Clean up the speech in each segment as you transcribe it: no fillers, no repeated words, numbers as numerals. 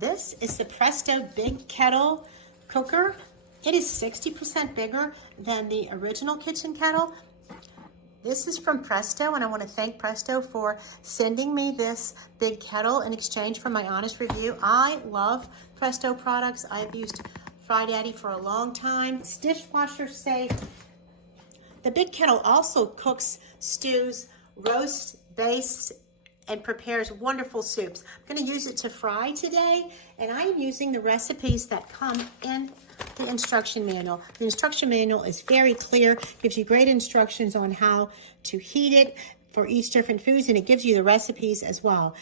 This is the Presto Big Kettle Cooker. It is 60% bigger than the original kitchen kettle. This is from Presto, and I want to thank Presto for sending me this big kettle in exchange for my honest review. I love Presto products. I've used Fry Daddy for a long time. It's dishwasher safe. The big kettle also cooks stews, roasts, bastes, and prepares wonderful soups. I'm going to use it to fry today, and I am using the recipes that come in the instruction manual. The instruction manual is very clear, gives you great instructions on how to heat it for each different foods, and it gives you the recipes as well.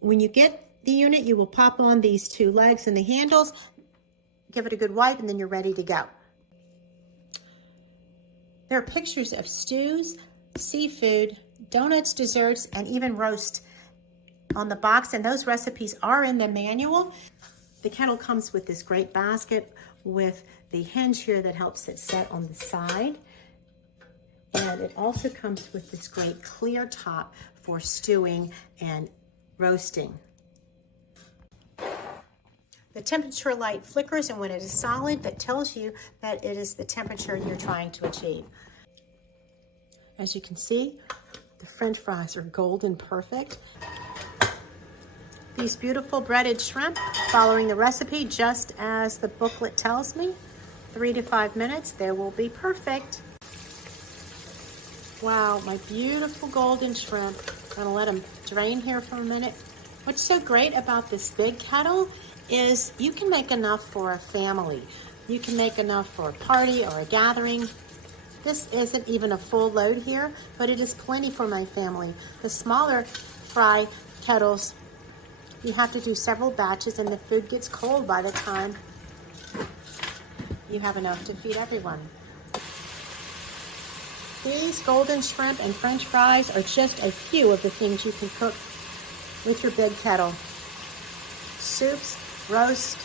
When you get the unit, you will pop on these two legs and the handles, give it a good wipe, and then you're ready to go. There are pictures of stews, seafood, donuts, desserts, and even roast on the box, and those recipes are in the manual. The kettle comes with this great basket with the hinge here that helps it set on the side. And it also comes with this great clear top for stewing and roasting. The temperature light flickers, and when it is solid, that tells you that it is the temperature you're trying to achieve. As you can see, the French fries are golden perfect. These beautiful breaded shrimp, following the recipe just as the booklet tells me, 3 to 5 minutes, they will be perfect. Wow, my beautiful golden shrimp. I'm gonna let them drain here for a minute. What's so great about this big kettle is you can make enough for a family. You can make enough for a party or a gathering. This isn't even a full load here, but it is plenty for my family. The smaller fry kettles, you have to do several batches, and the food gets cold by the time you have enough to feed everyone. These golden shrimp and French fries are just a few of the things you can cook with your big kettle. Soups, roast,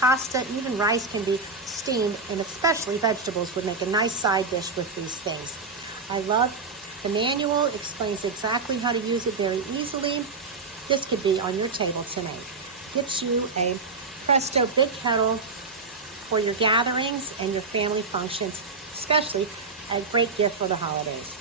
pasta, even rice can be steamed, and especially vegetables would make a nice side dish with these things. I love the manual. It explains exactly how to use it very easily. This could be on your table tonight. Gets you a Presto Big Kettle for your gatherings and your family functions, especially a great gift for the holidays.